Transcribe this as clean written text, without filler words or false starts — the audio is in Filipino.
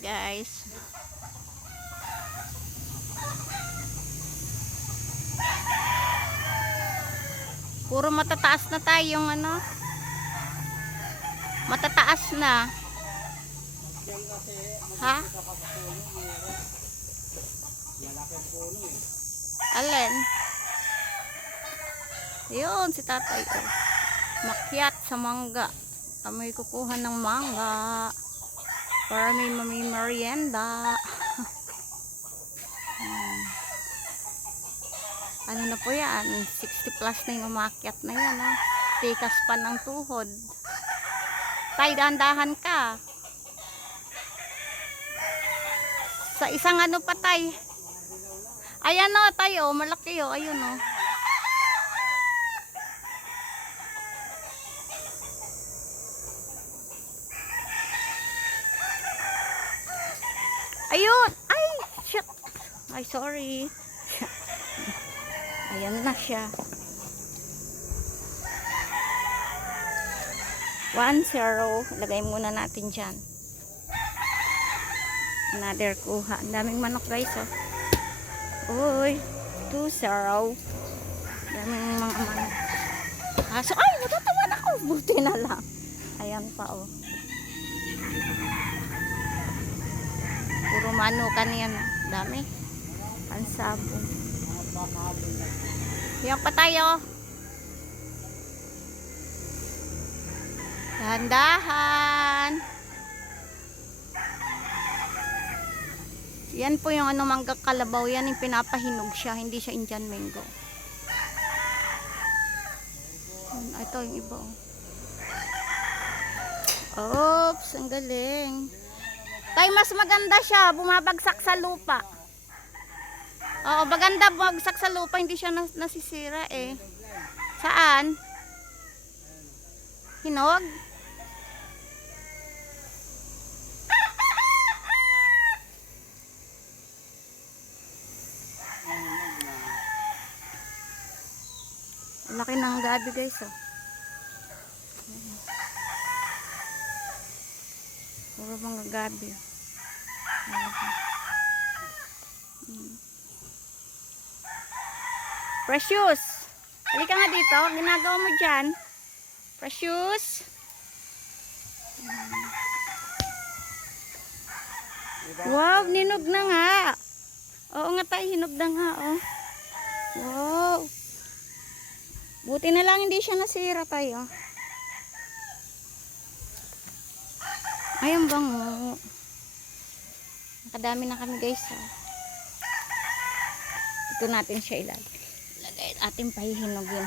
Guys, puro matataas na tayong matataas na ha? Alin? Yun si tatay makyat sa mangga. Kami kukuha ng mangga para may merienda. Ano na po yan, 60 plus na yung umakyat na yan, ha? Tikas pa ng tuhod. Tay, dahan-dahan ka. Sa isang pa, tay. Ayan o, tayo, malaki o, ayun o. Ayun, ay, shit. Ay, sorry. Ayan na siya. 1-0. Lagay muna natin dyan. Another kuha. Ang daming manok guys. Uy. 2-0. Daming mga manok. Kaso, ay, natatawan ako. Buti na lang. Ayan pa oh. Puro manukan yan. Dami. Pansabong. Yan pa tayo. Dahan-dahan. Yan po yung mangga kalabaw. Yan yung pinapahinog siya. Hindi siya Indian mango. Ito yung iba oh. Oops, ang galing. Tay, mas maganda siya. Bumabagsak sa lupa. Oo, maganda bumagsak sa lupa. Hindi siya nasisira eh. Saan? Hinog? Laki ng gabi guys oh. Puro mga gabi. Precious! Halika nga dito. Ginagawa mo dyan. Precious! Wow! Ninog na nga. Oo nga tayo. Hinog na nga oh. Wow! Buti na lang hindi siya nasira tayo. Ayun bango. Nakadami na kami guys. Ito natin siya ilagay. Ilagay at ating pahihinogin.